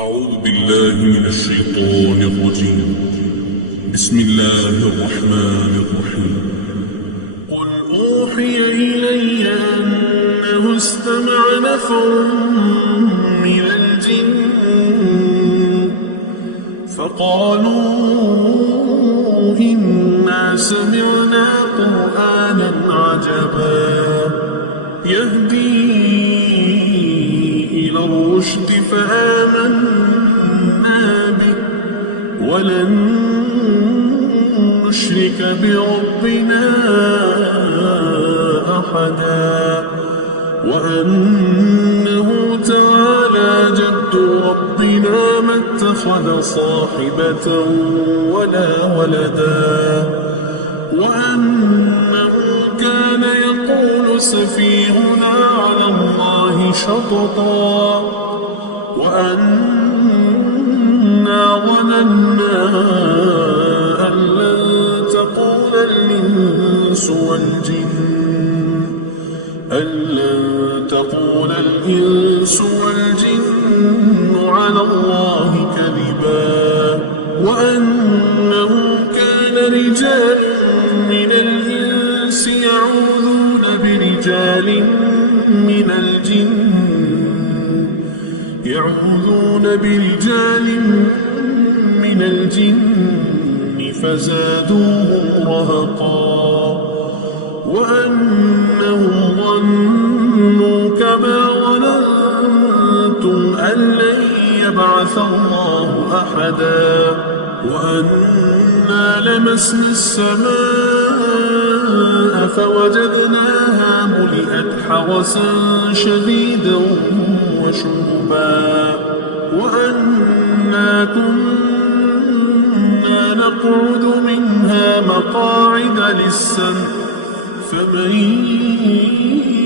أعوذ بالله من الشيطان الرجيم. بسم الله الرحمن الرحيم. قل أوحي إلي أنه استمع نفر من الجن فقالوا إنا سمعنا قرآنا عجبا يهدي إلى الرشد فآمنا به ولن نشرك بربنا أحدا وأنه تعالى جد ربنا ما اتخذ صاحبة ولا ولدا وأنه كان يقول سفيهنا على الله شططا وأنا ظننا أن لن تقول الإنس والجن على الله كذبا وأنه كان رجال من الإنس يعوذون برجال من الجن فزادوهم رهقا وأنهم ظنوا كما ظننتم أن لن يبعث الله أحدا وأنا لمسنا السماء فوجدناها ملئت حرسا شديدا وشهبا وأنا كنا نقعد منها مقاعد للسمع فمن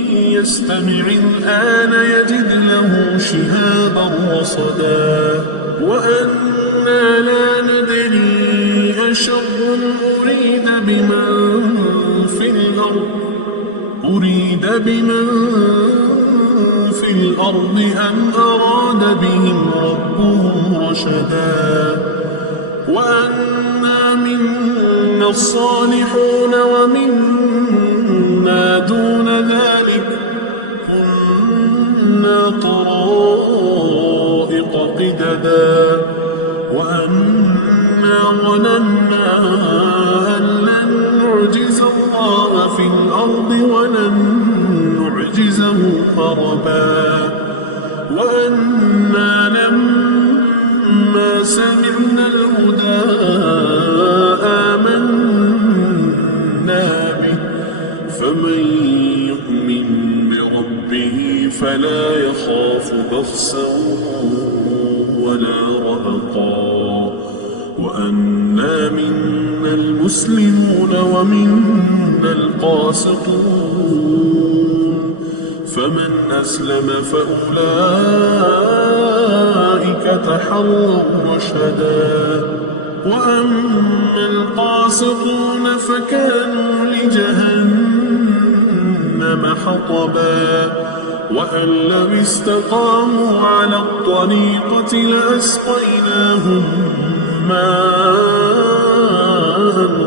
يستمع الآن يجد له شهابا رصدا وأنا لا ندري أشر أريد بمن في الأرض أم أراد بهم ربهم رشدا وأنا منا الصالحون ومنا دون ذلك كنا طرائق قددا وأنا ظننا أن لن نعجز الله في الأرض ولن نعجزه هربا وأنا لما سمعنا الهدى آمنا به فمن يؤمن بربه فلا يخاف بخسا ولا رهقا وأنا منا المسلمون ومنا القاسطون فمن أسلم فأولئك تحروا رشدا وأما القاسطون فكانوا لجهنم حطبا وأن لو استقاموا على الطريقة لأسقيناهم ماء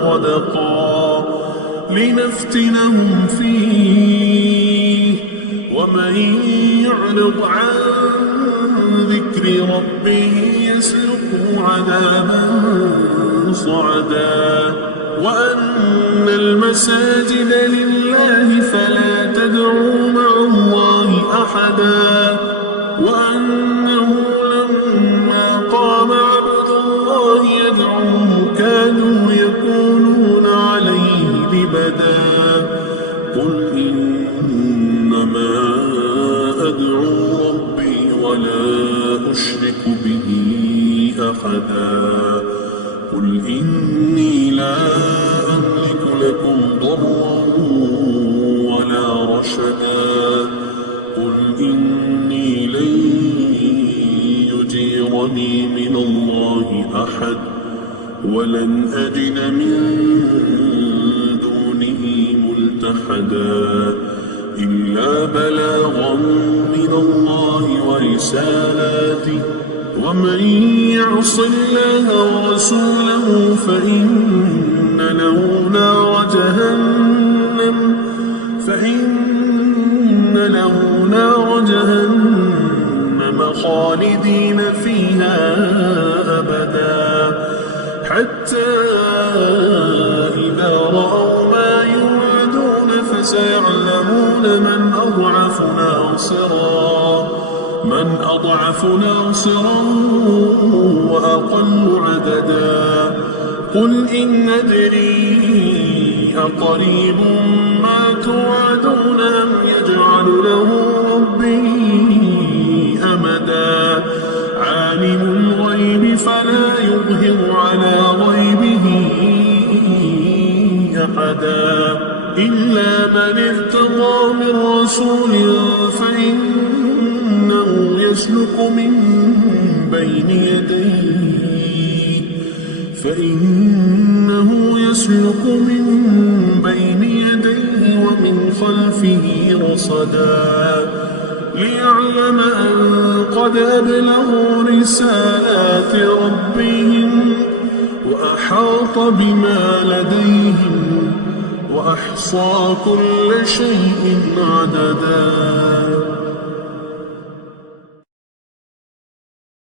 غدقا لنفتنهم فيه ومن يعرض عن ذكر ربه يسلكه عذابا صعدا وأن المساجد لله فلا تدعوا مع الله أحدا وأنه لما قام عبد الله يدعوه كانوا يكونون عليه لبدا قل إنما أدعو ربي ولا أشرك به أحدا قل إني لا أملك لكم ضرا ولا رشدا قل إني لن يجيرني من الله أحد ولن أجد من دونه ملتحدا إلا بلاغا من الله ورسالاته ومن يعص الله ورسوله فإن له نار جهنم خالدين فيها أبدا حتى إذا رأوا ما يوعدون فسيعلمون من أضعف ناصرا وأقل عددا قل إن ندري أقريب ما توعدون أم يجعل له ربي أمدا عالم الغيب فلا يظهر على غيبه أحدا إلا من ارتضى من رسول فإنه يسلك من بين يديه ومن خلفه رصدا ليعلم أن قد أبلغوا رسالات ربهم وأحاط بما لديهم وأحصى كل شيء عددا